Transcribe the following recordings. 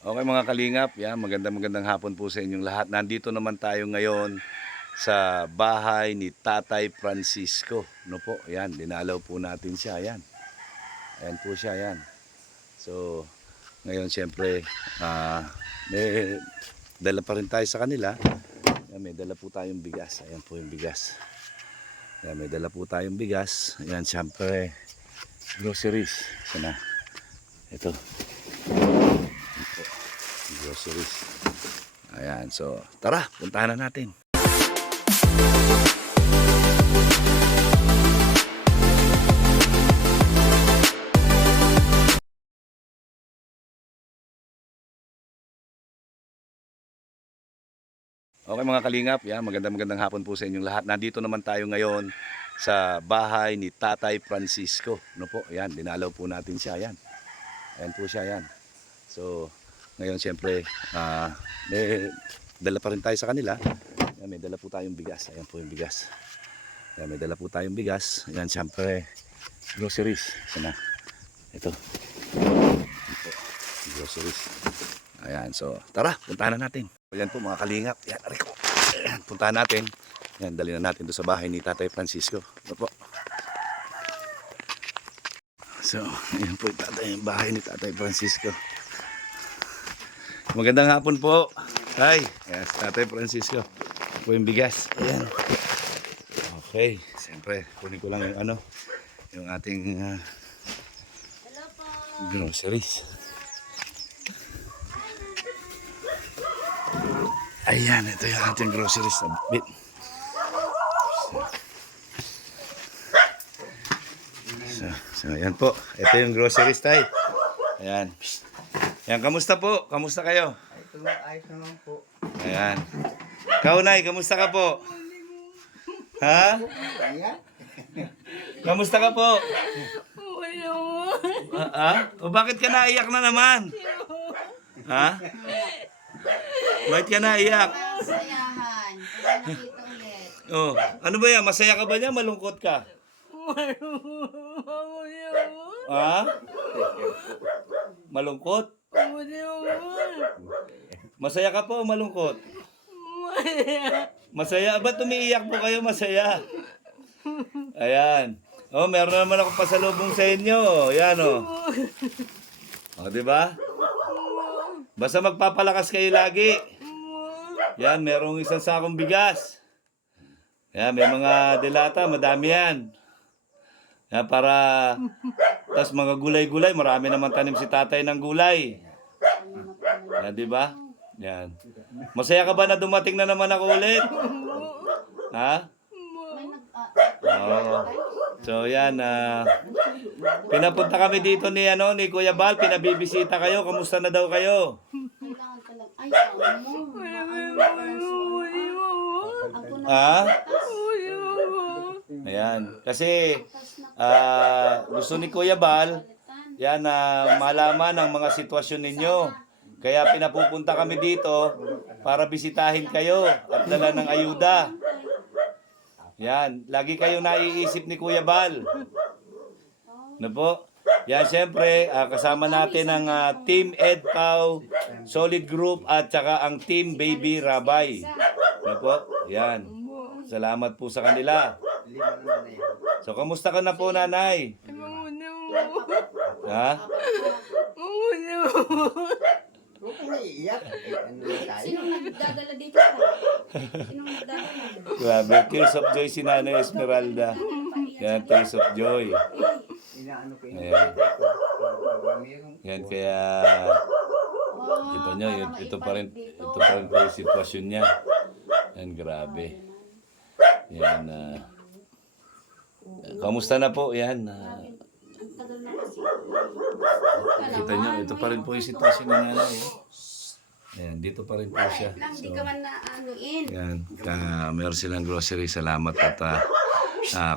Okay mga kalingap, yan, magandang hapon po sa inyong lahat. Nandito naman tayo ngayon sa bahay ni Tatay Francisco. No po, yan, dinalaw po natin siya, yan. Ayan po siya, yan. So, ngayon siyempre, may dala pa rin tayo sa kanila. Yan, may dala po tayong bigas. Ayan po yung bigas. Yan, may dala po tayong bigas. Ayan, siyempre, groceries. Sana. Ito. Groceries. Ayan, so tara, puntahan na natin. Okay mga kalingap, yan, magandang hapon po sa inyong lahat. Nandito naman tayo ngayon sa bahay ni Tatay Francisco. No po, yan, dinalaw po natin siya, yan. Ayan po siya, yan. So, ngayon siyempre, may dala pa rin tayo sa kanila. Yan, may dala po tayong bigas. Ayan po yung bigas. Yan, may dala po tayong bigas. Yan, siyempre, groceries. Sana. Ito. Groceries. Ayan, so tara, puntahan na natin. Ayan po mga kalingap. Yan, ariko. Ayan, puntahan natin. Yan, dali na natin doon sa bahay ni Tatay Francisco. Ito po. So, ayan po yung bahay ni Tatay Francisco. Magandang hapon po. Hi. Yes, Tatay Francisco. Ito po yung bigas. Ayan. Okay. Siyempre, kunin ko lang yung yung ating groceries. Ayan, ito yung ating groceries. Bit. So, ayan po. Ito yung groceries tayo. Ayan. Ayan, kamusta po? Kamusta kayo? Ito ayos naman po. Ayan. Kaunay, kamusta ka po? Ha? Ayan. Kamusta ka po? O bakit ka naiyak na naman? Ha? Bakit ka naiyak? Masayahan. Pag nakita ulit. Oh, ano ba yan? Masaya ka ba niya? Malungkot ka? Ha? Malungkot? Masaya ka po o malungkot? Masaya. Ba't umiiyak po kayo? Masaya. Ayan. Oh, meron naman ako pasalubong sa inyo. Ayan oh. O, di ba? Basta magpapalakas kayo lagi. Yan, merong isang sakong bigas. Yan, may mga delata, madami yan. Yan, para, tas mga gulay-gulay, marami naman tanim si tatay ng gulay. Yan, di ba? Yan. Masaya ka ba na dumating na naman ako ulit? Ha? Oo. So yan, pinapunta kami dito ni Kuya Bal, pinabibisita kayo. Kamusta na daw kayo? Kailangan talaga. Ay, mo. Ako na. Ha? Ayan. Kasi gusto ni Kuya Bal, yan, malaman ang mga sitwasyon ninyo. Kaya pinapupunta kami dito para bisitahin kayo at dala ng ayuda. Yan, lagi kayong naiisip ni Kuya Bal. Ano po? Yan, siyempre, kasama natin ang Team EdPow, Solid Group, at saka ang Team Baby Rabay. Ano po? Yan. Salamat po sa kanila. So, kamusta ka na po, nanay? Ha? Huwag ka naiiyak. Ano na tayo? Sino nagdadala dito? Sino nagdadala? Grabe, tears of joy si Nanay Esmeralda. Yan, tears of joy. Inaano ko yung Ayan. mayroong Yan, kaya kita nyo, ito pa rin po yung sitwasyon niya. Yan, grabe. Yan, kamusta na po? Yan, Ang tagal na kasi. kita nyo, ito pa rin po yung sitwasyon ni Nanay. Ayan, dito pa rin po siya. Lang, di ka man na anuin. Yan, meron silang grocery. Salamat at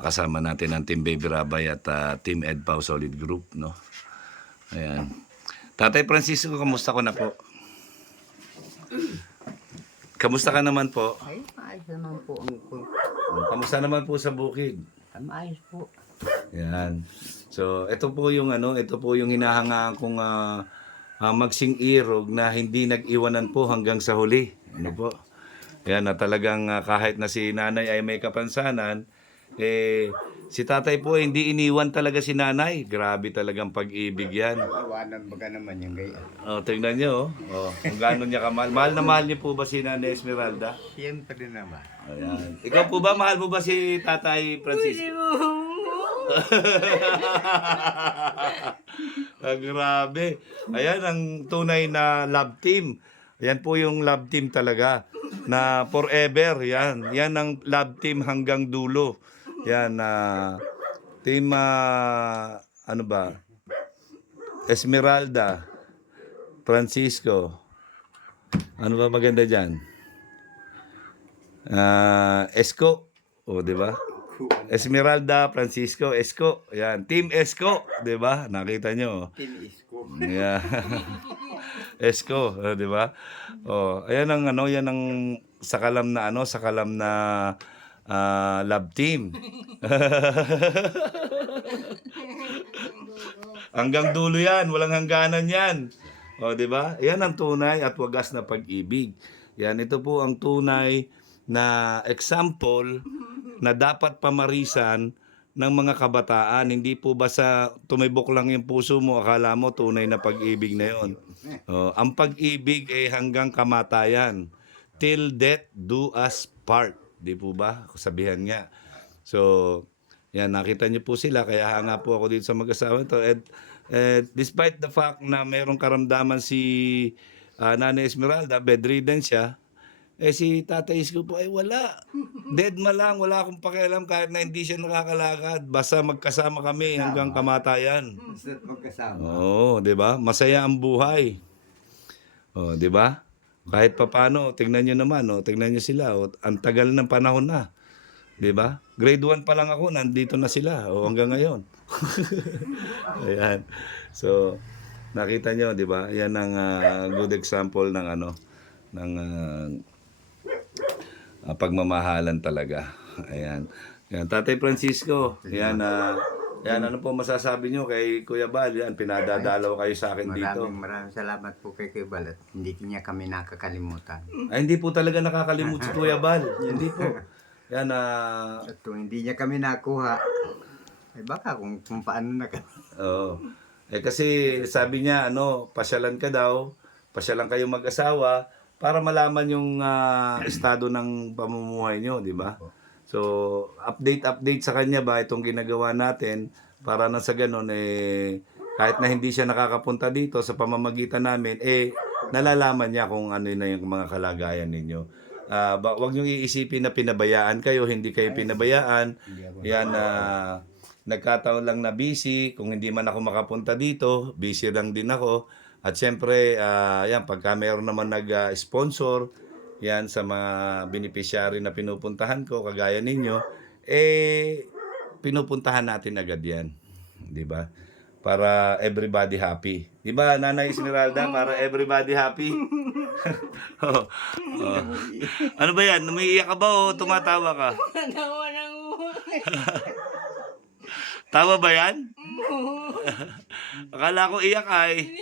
kasama natin ang Team Baby Rabay at Team EdPow Solid Group, no? Ayan. Tatay Francisco, kamusta ko na po? Kamusta ka naman po? ay, maayos naman po ang Kamusta naman po sa bukid? maayos po. Yan. So, ito po yung ito po yung hinahangaan kong Magsing Irog na hindi nag-iwanan po hanggang sa huli. Ano po? Yan na talagang kahit na si nanay ay may kapansanan, si tatay po hindi iniwan talaga si nanay. Grabe talagang pag-ibig yan. Iwanan baga naman yung gaya. Tingnan nyo, kung gaano niya kamahal. Mahal na mahal niyo po ba si Nanay Esmeralda? Siyempre naman. Ayan. Ikaw po ba, mahal mo ba si Tatay Francisco? Grabe. Ayan ang tunay na love team. Ayan po yung love team talaga na forever. Yan. Yan ang love team hanggang dulo. Yan team ano ba? Esmeralda, Francisco. Ano ba maganda diyan? Esco. O, di ba? Esmeralda, Francisco, Esco. Yan, Team Esco, 'di ba? Nakita nyo. Tinisko. Yeah. Esco, 'di ba? Ayan ang yan ang sakalam na love team. Hanggang dulo 'yan, walang hangganan 'yan. 'Di ba? Yan ang tunay at wagas na pag-ibig. Yan, ito po ang tunay na example na dapat pamarisan ng mga kabataan. Hindi po basta tumibok lang yung puso mo, akala mo tunay na pag-ibig na yon. Ang pag-ibig ay hanggang kamatayan. Till death do us part. Di po ba? Sabihan nga. So, yan, nakita niyo po sila. Kaya hanga po ako dito sa mag-asawa ito. Despite the fact na mayroong karamdaman si Nanay Esmeralda, bedridden siya, si Tatay Isko po ay wala. Dead ma lang, wala akong pakialam kahit na hindi siya nakakalakad. Basta magkasama kami hanggang kamatayan. Basta magkasama. Oo, 'di ba? Masaya ang buhay. 'Di ba? Kahit papaano, tingnan niyo naman, tingnan niyo sila, ang tagal ng panahon na. 'Di ba? Grade 1 pa lang ako, nandito na sila, hanggang ngayon. Ayan. So, nakita niyo, 'di ba? Yan ang good example ng ng pagmamahalan talaga. Ayan. Yan, Tatay Francisco. Yan, ano po masasabi nyo kay Kuya Bal? Yan, pinadadalaw kayo sa akin dito. Maraming salamat po kay Kuya Bal at hindi niya kami nakakalimutan. Ay, hindi po talaga nakakalimut si Kuya Bal. Hindi po. Yan, At kung hindi niya kami nakuha, ay baka kung paano na kami. Oo. Kasi sabi niya, pasyalan ka daw, pasyalan kayo mag-asawa, para malaman yung estado ng pamumuhay nyo, di ba? So, update sa kanya ba itong ginagawa natin para na sa ganun, kahit na hindi siya nakakapunta dito sa pamamagitan namin, nalalaman niya kung ano na yung mga kalagayan ninyo. Huwag niyong iisipin na pinabayaan kayo, hindi kayo pinabayaan. Yan, nagkataon lang na busy, kung hindi man ako makapunta dito, busy lang din ako. At syempre, yan, pagka mayroon naman nag-sponsor, yan, sa mga beneficiary na pinupuntahan ko, kagaya ninyo, pinupuntahan natin agad yan. Di ba? Para everybody happy. Di ba, Nanay Esmeralda? Para everybody happy? Ano ba yan? Umiiyak ka ba o tumatawa ka? Tawa ba yan? Akala ko iyak ay.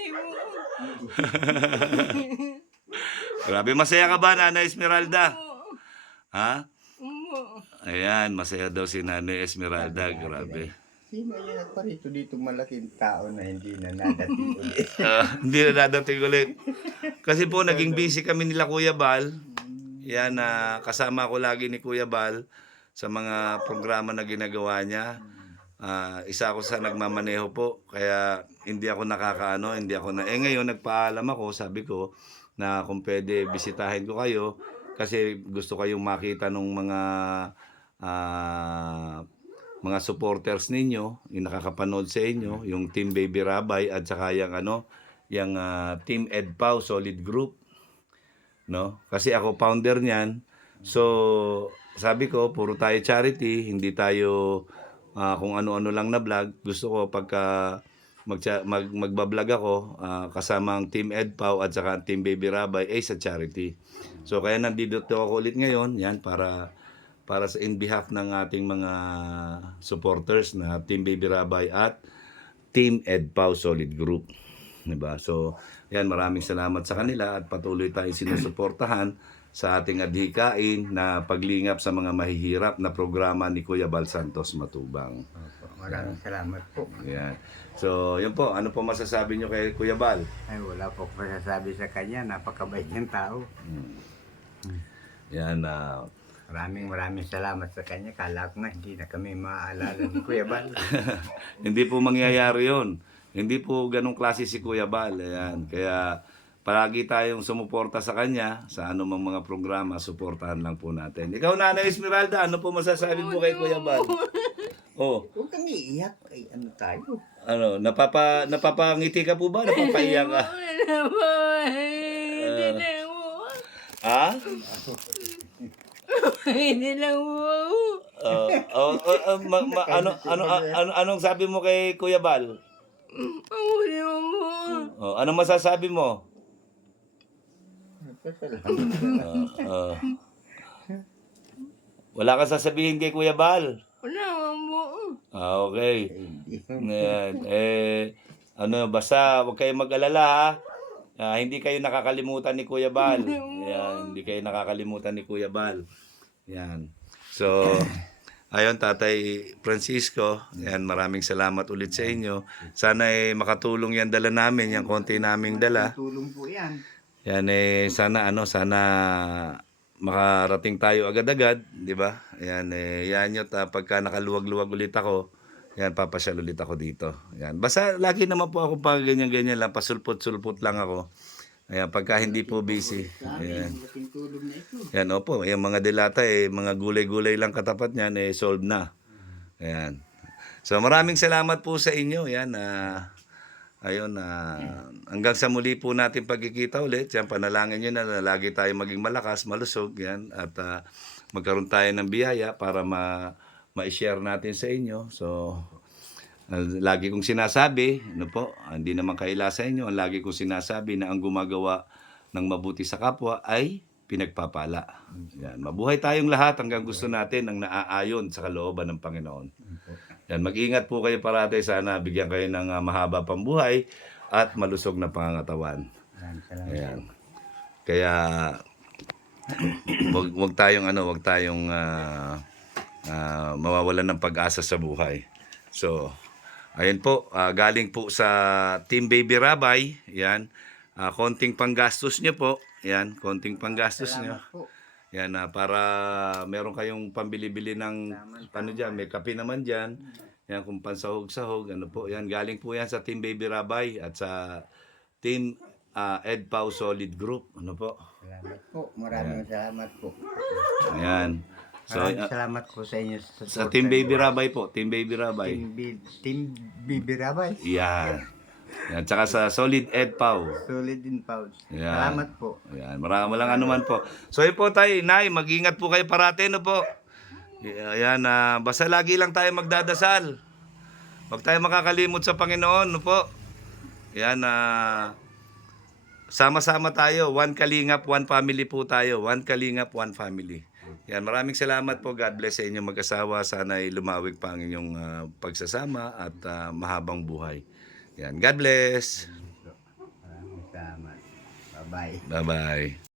Grabe, masaya ka ba, Nanay Esmeralda? Ha? Ayan, masaya daw si Nanay Esmeralda. Grabe. Sino yung nagparito dito malaking tao na hindi na nadating ulit? Hindi na dadating ulit. Kasi po, naging busy kami nila Kuya Bal. Yan, kasama ko lagi ni Kuya Bal sa mga programa na ginagawa niya. Isa ako sa nagmamaneho po, kaya hindi ako ngayon nagpaalam ako, sabi ko na kung pwede bisitahin ko kayo kasi gusto kayong makita ng mga supporters ninyo, yung nakakapanood sa inyo, yung Team Baby Rabay at saka yung Team Ed Pau Solid Group, no? Kasi ako founder niyan. So, sabi ko, puro tayo charity, hindi tayo kung ano-ano lang na vlog. Gusto ko pagka magbablog ako kasama ang Team Ed Pau at saka ang Team Baby Rabay sa charity. So kaya nandito ako ulit ngayon, yan, para sa in behalf ng ating mga supporters na Team Baby Rabay at Team Ed Pau Solid Group. Diba? So, yan, maraming salamat sa kanila at patuloy tayong sinusuportahan sa ating adhikain na paglingap sa mga mahihirap na programa ni Kuya Bal Santos Matubang. Opo, maraming salamat po. Yan. So, yun po. Ano po masasabi nyo kay Kuya Bal? Ay, wala po akong masasabi sa kanya. Napakabait niyang tao. Yan, Maraming salamat sa kanya. Kala ko nga hindi na kami maaalala ni Kuya Bal. hindi po mangyayari yun. Hindi po ganong klase si Kuya Bal. Ayan. Kaya palagi tayong sumuporta sa kanya sa anumang mga programa, suportahan lang po natin. Ikaw, Nanay Esmeralda, ano po masasabi mo kay Kuya Bal? Oh, Huwag kang iiyak. Ay, ano tayo? ano, napapangiti ka po ba? Napapaiyak ka? Ha? Hindi lang po. Anong sabi mo kay Kuya Bal? Mahuli mo po. Oh, anong masasabi mo? Wala kang sasabihin kay Kuya Bal. Wala man po. Okay. Ayan. Basta huwag kayong mag-alala ha. Hindi kayo nakakalimutan ni Kuya Bal. Ayan, hindi kayo nakakalimutan ni Kuya Bal. Ayan. So, ayun, Tatay Francisco, ayan, maraming salamat ulit sa inyo. Sana makatulong yan dala namin, yung konti naming dala. Tulong po yan. Yan sana makarating tayo agad-agad, di ba? Yan yan yun, pagka nakaluwag-luwag ulit ako, yan, papasyal ulit ako dito. Yan. Basta lagi naman po ako pag ganyan-ganyan lang, pasulpot-sulpot lang ako. Ayan, pagka hindi po busy. Ayan. Malaking tulong na ito. Yan, opo, yung mga delata, mga gulay-gulay lang katapat niyan, solved na. Ayan. So, maraming salamat po sa inyo. Yan, ayun, hanggang sa muli po natin pagkikita ulit. Yan, panalangin nyo na lagi tayo maging malakas, malusog, yan, at magkaroon tayo ng biyaya para ma-share natin sa inyo. So, lagi kong sinasabi, ano po, hindi naman kaila sa inyo, ang lagi kong sinasabi na ang gumagawa ng mabuti sa kapwa ay pinagpapala. Yan, mabuhay tayong lahat hanggang gusto natin ang naaayon sa kalooban ng Panginoon. Yan, mag-ingat po kayo parati, sana bigyan kayo ng mahaba pang buhay at malusog na pangangatawan. Maraming salamat. Ayan. Kaya wag tayong mawawalan ng pag-asa sa buhay. So, ayun po, galing po sa Team Baby Rabay, yan. Konting panggastos nyo po, yan, konting panggastos nyo. Salamat po. Yan, para meron kayong pambili-bili ng, dyan, may kape naman dyan. Yan, kung pansahog-sahog, ano po, yan, galing po yan sa Team Baby Rabay at sa Team Ed Pau Solid Group, ano po. Salamat po. Maraming salamat po. Ayan. So, Maraming salamat po sa inyo. sa Team Baby Rabay po, Team Baby Rabay. Team Bibi Rabay. Yan. Yan, tsaka sa Solid Ed Pau. Solid in pouch. Yan. Salamat po. Ayan, maraming lang anuman po. So yun po tayo, Nay, mag-ingat po kayo parati, no po. Ayan, basta lagi lang tayo magdadasal. Huwag tayo makakalimot sa Panginoon, no po. Ayan, sama-sama tayo. One Kalingap, one family po tayo. One Kalingap, one family. Yan, maraming salamat po. God bless sa inyong mag-asawa. Sana ay lumawig pa ang inyong pagsasama at mahabang buhay. Yan, God bless. Maraming salamat. Bye-bye. Bye-bye.